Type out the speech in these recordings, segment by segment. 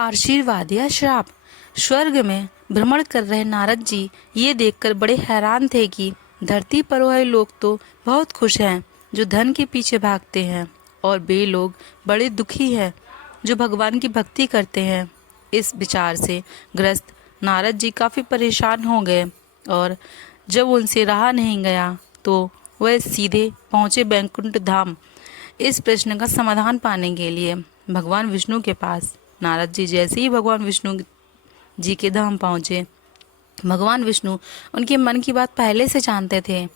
आशीर्वाद या श्राप। स्वर्ग में भ्रमण कर रहे नारद जी ये देखकर बड़े हैरान थे कि धरती पर वह लोग तो बहुत खुश हैं जो धन के पीछे भागते हैं, और वे लोग बड़े दुखी हैं जो भगवान की भक्ति करते हैं। इस विचार से ग्रस्त नारद जी काफ़ी परेशान हो गए, और जब उनसे रहा नहीं गया तो वह सीधे पहुँचे बैकुंठ धाम इस प्रश्न का समाधान पाने के लिए भगवान विष्णु के पास। नारद जी जैसे ही भगवान विष्णु जी के धाम पहुँचे, भगवान विष्णु उनके मन की बात पहले से जानते थे।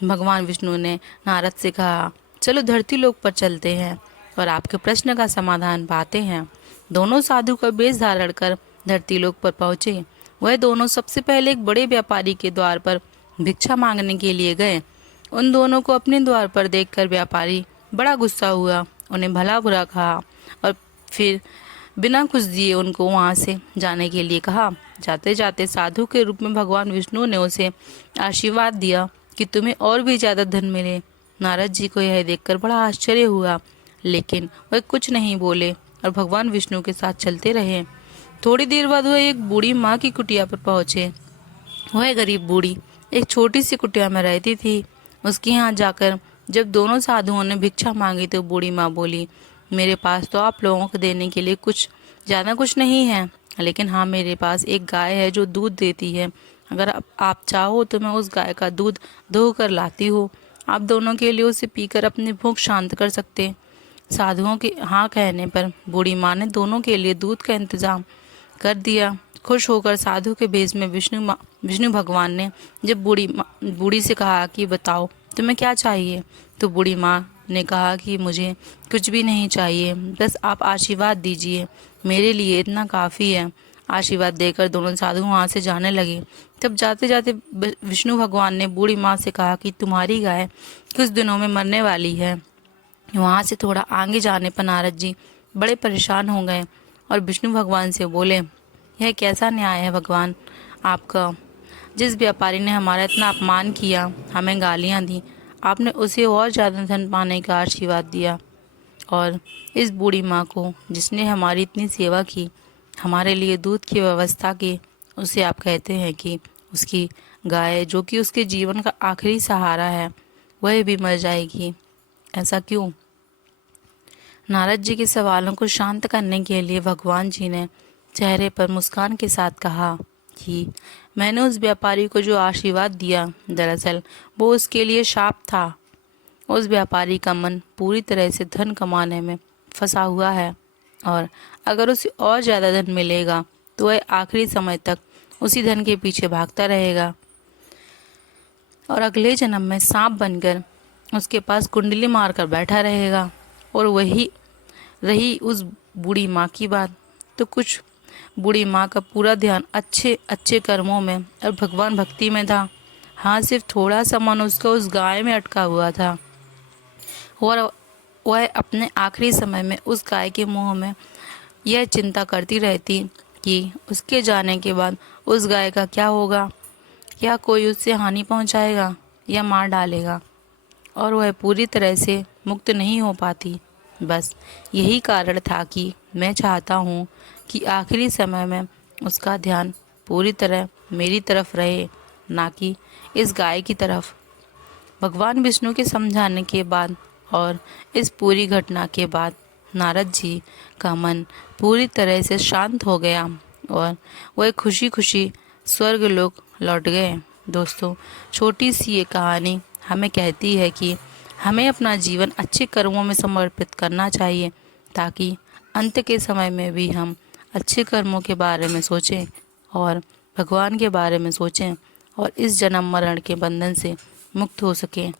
भगवान विष्णु ने नारद से कहा, चलो धरती लोक पर चलते हैं और आपके प्रश्न का समाधान पाते हैं। दोनों साधु का वेश धारण कर धरती लोक पर पहुँचे। वह दोनों सबसे पहले एक बड़े व्यापारी के द्वार पर भिक्षा मांगने के लिए गए। उन दोनों को अपने द्वार पर देखकर व्यापारी बड़ा गुस्सा हुआ, उन्हें भला बुरा कहा और फिर बिना कुछ दिए उनको वहां से जाने के लिए कहा। जाते जाते साधु के रूप में भगवान विष्णु ने उसे आशीर्वाद दिया कि तुम्हें और भी ज़्यादा धन मिले। नारद जी को यह देखकर बड़ा आश्चर्य हुआ, लेकिन वह कुछ नहीं बोले और भगवान विष्णु के साथ चलते रहे। थोड़ी देर बाद वह एक बूढ़ी माँ की कुटिया पर पहुँचे। वह गरीब बूढ़ी एक छोटी सी कुटिया में रहती थी। उसके यहाँ जाकर जब दोनों साधुओं ने भिक्षा मांगी तो बूढ़ी माँ बोली, मेरे पास तो आप लोगों को देने के लिए ज़्यादा कुछ नहीं है, लेकिन हाँ मेरे पास एक गाय है जो दूध देती है। अगर आप चाहो तो मैं उस गाय का दूध धो कर लाती हूँ। आप दोनों के लिए उसे पीकर अपनी भूख शांत कर सकते। साधुओं के हाँ कहने पर बूढ़ी माँ ने दोनों के लिए दूध का इंतजाम कर दिया। खुश होकर साधु के भेष में विष्णु भगवान ने जब बूढ़ी से कहा कि बताओ तुम्हें क्या चाहिए, तो बूढ़ी माँ ने कहा कि मुझे कुछ भी नहीं चाहिए, बस आप आशीर्वाद दीजिए, मेरे लिए इतना काफ़ी है। आशीर्वाद देकर दोनों साधु वहाँ से जाने लगे। तब जाते जाते विष्णु भगवान ने बूढ़ी माँ से कहा कि तुम्हारी गाय कुछ दिनों में मरने वाली है। वहाँ से थोड़ा आगे जाने पर नारद जी बड़े परेशान हो गए और विष्णु भगवान से बोले, यह कैसा न्याय है भगवान आपका? जिस व्यापारी ने हमारा इतना अपमान किया, हमें गालियाँ दी, आपने उसे और ज़्यादा धन पाने का आशीर्वाद दिया, और इस बूढ़ी माँ को जिसने हमारी इतनी सेवा की, हमारे लिए दूध की व्यवस्था की, उसे आप कहते हैं कि उसकी गाय जो कि उसके जीवन का आखिरी सहारा है वह भी मर जाएगी। ऐसा क्यों? नारद जी के सवालों को शांत करने के लिए भगवान जी ने चेहरे पर मुस्कान के साथ कहा कि मैंने उस व्यापारी को जो आशीर्वाद दिया, दरअसल वो उसके लिए शाप था। उस व्यापारी का मन पूरी तरह से धन कमाने में फंसा हुआ है, और अगर उसे और ज़्यादा धन मिलेगा तो वह आखिरी समय तक उसी धन के पीछे भागता रहेगा और अगले जन्म में सांप बनकर उसके पास कुंडली मारकर बैठा रहेगा। और वही रही उस बूढ़ी माँ की बात, तो कुछ बूढ़ी माँ का पूरा ध्यान अच्छे अच्छे कर्मों में और भगवान भक्ति में था। हाँ, सिर्फ थोड़ा सा मन उसका उस गाय में अटका हुआ था, और वह अपने आखिरी समय में उस गाय के मुंह में यह चिंता करती रहती कि उसके जाने के बाद उस गाय का क्या होगा, क्या कोई उससे हानि पहुंचाएगा या मार डालेगा, और वह पूरी तरह से मुक्त नहीं हो पाती। बस यही कारण था कि मैं चाहता हूँ कि आखिरी समय में उसका ध्यान पूरी तरह मेरी तरफ रहे, ना कि इस गाय की तरफ। भगवान विष्णु के समझाने के बाद और इस पूरी घटना के बाद नारद जी का मन पूरी तरह से शांत हो गया और वह खुशी खुशी स्वर्ग लोक लौट गए। दोस्तों, छोटी सी ये कहानी हमें कहती है कि हमें अपना जीवन अच्छे कर्मों में समर्पित करना चाहिए, ताकि अंत के समय में भी हम अच्छे कर्मों के बारे में सोचें और भगवान के बारे में सोचें और इस जन्म मरण के बंधन से मुक्त हो सकें।